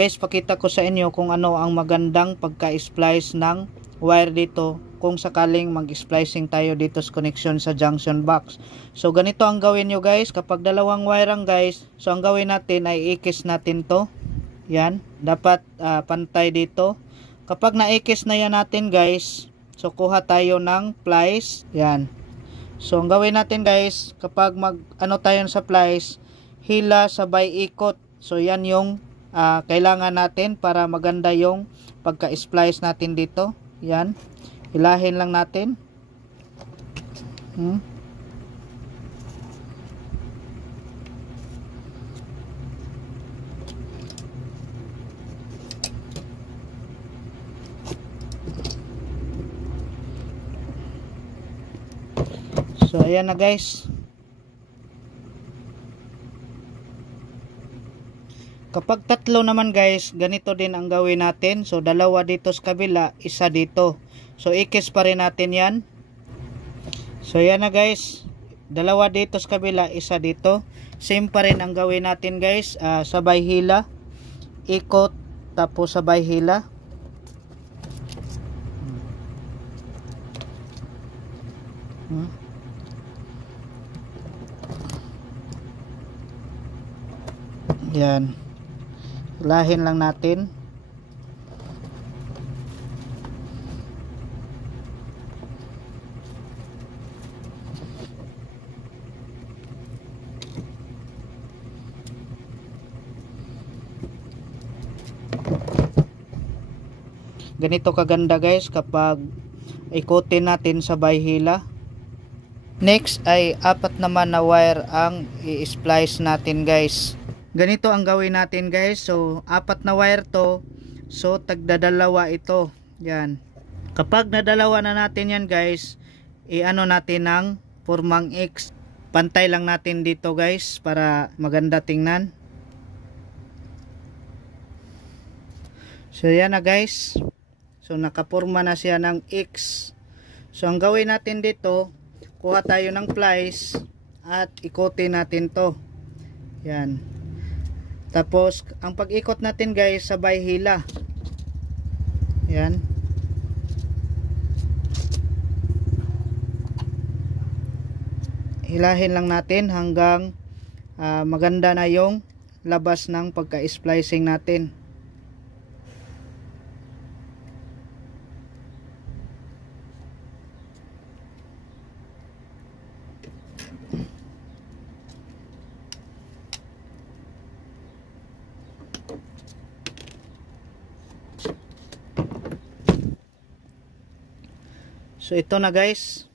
guys, pakita ko sa inyo kung ano ang magandang pagka-splice ng wire dito kung sakaling mag-splicing tayo dito sa connection sa junction box. So ganito ang gawin nyo guys, kapag dalawang wire ang guys, so ang gawin natin ay ikis natin to. Yan, dapat pantay dito. Kapag naikis na yan natin guys, so kuha tayo ng plies. Yan. So ang gawin natin guys, kapag tayo sa plies, hila sabay ikot. So yan yung kailangan natin para maganda yung pagka-splice natin dito. Yan. Hilahin lang natin. So ayan na guys. Kapag tatlo naman guys, ganito din ang gawin natin. So dalawa dito sa kabila, isa dito. So ikis pa rin natin yan. So ayan na guys. Dalawa dito sa kabila, isa dito. Same pa rin ang gawin natin guys. Sabay hila. Ikot, tapos sabay hila. Yan. Hilahin lang natin. Ganito kaganda guys kapag ikotin natin sabay hila. Next ay apat naman na wire ang i-splice natin guys. Ganito ang gawin natin guys. So apat na wire to. So tagdadalawa ito. Yan. Kapag nadalawa na natin yan guys, i-ano natin ng formang X. Pantay lang natin dito guys para maganda tingnan. So yan na guys. So nakaporma na siya ng X. So ang gawin natin dito, kuha tayo ng plies at ikotin natin to. Yan. Tapos ang pag-ikot natin guys, sabay hila. Yan. Hilahin lang natin hanggang maganda na yung labas ng pagka-splicing natin. So ito na guys.